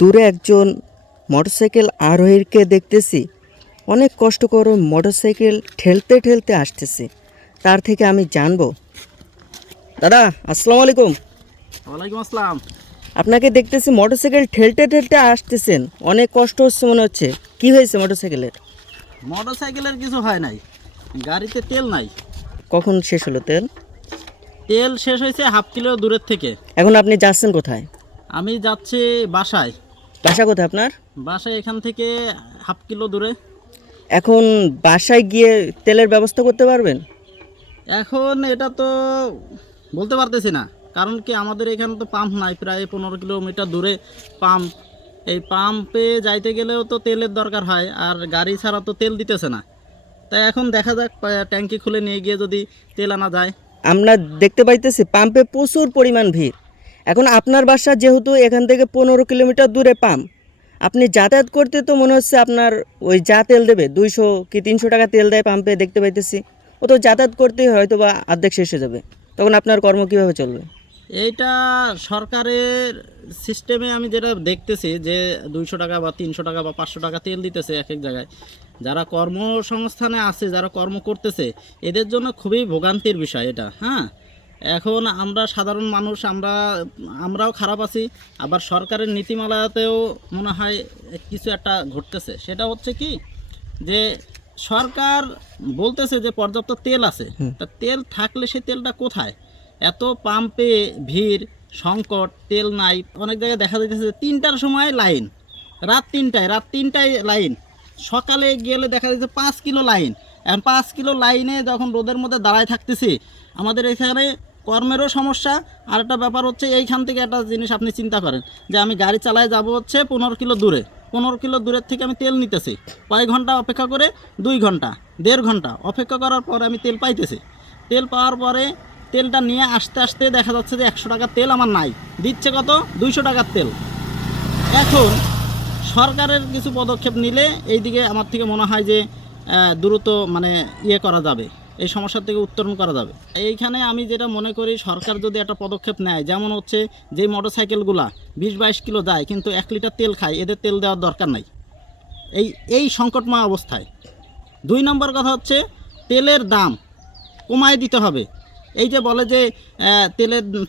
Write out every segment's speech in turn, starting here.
দূরে একজন মোটরসাইকেল আরোহীকে দেখতেছি অনেক কষ্ট করে মোটরসাইকেল ঠেলতে ঠেলতে আসতেছে। তার থেকে আমি জানবো। দাদা আসসালামু আলাইকুম। ওয়ালাইকুম আসসালাম। আপনাকে দেখতেছি মোটরসাইকেল ঠেলতে ঠেলতে আসতেছেন, অনেক কষ্ট হচ্ছে মনে হচ্ছে। কি হয়েছে মোটরসাইকেলের? মোটরসাইকেলের কিছু হয় নাই, গাড়িতে তেল নাই। কখন শেষ হলো তেল? তেল শেষ হয়েছে হাফ কিলো দূরের থেকে। এখন আপনি যাচ্ছেন কোথায়? আমি যাচ্ছি বাসায়। বাসা কোথায় আপনার? বাসায় এখান থেকে হাফ কিলো দূরে। এখন বাসায় গিয়ে তেলের ব্যবস্থা করতে পারবেন? এখন এটা তো বলতে পারতেছি না, কারণ কি আমাদের এখানে তো পাম্প নাই, প্রায় 15 কিলোমিটার দূরে পাম্প। এই পাম্পে যাইতে গেলেও তো তেলের দরকার হয়, আর গাড়ি ছাড়া তো তেল দিতেছে না। তাই এখন দেখা যাক, ট্যাঙ্কি খুলে নিয়ে গিয়ে যদি তেল আনা যায়। আমরা দেখতে পাইতেছি পাম্পে প্রচুর পরিমাণ ভিড়। এখন আপনার বাসা যেহেতু এখান থেকে 15 কিলোমিটার দূরে পাম্প, আপনি যাতায়াত করতে তো মনে হচ্ছে আপনার ওই যা তেল দেবে 200 কি 300 টাকা তেল দেয় পাম্পে, দেখতে পাইতেছি। ও তো যাতায়াত করতেই হয়তো বা অর্ধেক শেষ হয়ে যাবে, তখন আপনার কর্ম কীভাবে চলবে? এইটা সরকারের সিস্টেমে আমি যেটা দেখতেছি যে 200 টাকা বা 300 টাকা বা 500 টাকা তেল দিতেছে এক এক জায়গায়। যারা কর্মসংস্থানে আছে, যারা কর্ম করতেছে, এদের জন্য খুবই ভোগান্তির বিষয় এটা। হ্যাঁ, এখন আমরা সাধারণ মানুষ, আমরাও খারাপ আছি। আবার সরকারের নীতিমালাতেও মনে হয় কিছু একটা ঘটতেছে। সেটা হচ্ছে কি, যে সরকার বলতেছে যে পর্যাপ্ত তেল আছে, তা তেল থাকলে সে তেলটা কোথায়? এত পাম্পে ভিড়, সংকট, তেল নাই। অনেক জায়গায় দেখা যাইতেছে যে 3টার সময় লাইন, রাত 3টায় লাইন। সকালে গেলে দেখা যাচ্ছে 5 কিলো লাইন। এখন 5 কিলো লাইনে যখন রোদের মধ্যে দাঁড়ায় থাকতেছি, আমাদের এখানে কর্মেরও সমস্যা। আর একটা ব্যাপার হচ্ছে, এইখান থেকে একটা জিনিস আপনি চিন্তা করেন যে আমি গাড়ি চালায় যাব হচ্ছে 15 কিলো দূরে। 15 কিলো দূরের থেকে আমি তেল নিতেছি, কয়েক ঘন্টা অপেক্ষা করে, 2 ঘন্টা 1.5 ঘন্টা অপেক্ষা করার পরে আমি তেল পাইতেছি। তেল পাওয়ার পরে তেলটা নিয়ে আসতে আসতে দেখা যাচ্ছে যে 100 টাকার তেল আমার নাই, দিচ্ছে কত? 200 টাকার তেল। এখন সরকারের কিছু পদক্ষেপ নিলে এইদিকে আমার থেকে মনে হয় যে দ্রুত মানে করা যাবে, এই সমস্যা থেকে উত্তরণ করা যাবে। এইখানে আমি যেটা মনে করি, সরকার যদি একটা পদক্ষেপ নেয়, যেমন হচ্ছে যেই মোটরসাইকেলগুলা 20-22 কিলো যায় কিন্তু 1 লিটার তেল খায়, এদের তেল দেওয়ার দরকার নাই এই সংকটময় অবস্থায়। 2 নম্বর কথা হচ্ছে, তেলের দাম কমায় দিতে হবে। এই যে বলে যে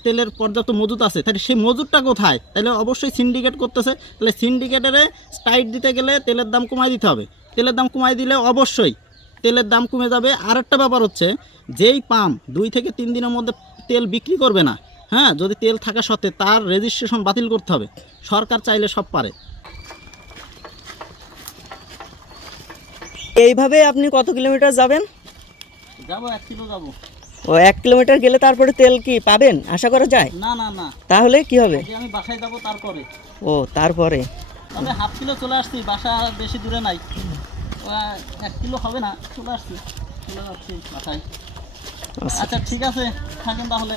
তেলের পর্যাপ্ত মজুত আছে, তাহলে সেই মজুতটা কোথায়? তাহলে অবশ্যই সিন্ডিকেট করতেছে। তাহলে সিন্ডিকেটারে টাইট দিতে গেলে তেলের দাম কমায় দিতে হবে। তেলের দাম কমায় দিলে অবশ্যই তেলের দাম কমে যাবে। আর একটা ব্যাপার হচ্ছে, যেই পাম্প 2 থেকে 3 দিনের মধ্যে তেল বিক্রি করবে না, হ্যাঁ, যদি তেল থাকা সত্ত্বে তার রেজিস্ট্রেশন বাতিল করতে হবে। সরকার চাইলে সব পারে। এইভাবে আপনি কত কিলোমিটার যাবেন? যাবো 1 কিলো যাবো। ও 1 কিলোমিটার গেলে তারপরে তেল কি পাবেন আশা করা যায়? না না না, তাহলে কি হবে? আমি বাসায় যাবো তারপরে। ও তারপরে। তবে হাফ কিলো চলে আসছি, বাসা বেশি দূরে নাই। 1 কিলো হবে না, চলে আসছি, চলে যাচ্ছি বাসায়। আচ্ছা ঠিক আছে, থাকেন তাহলে।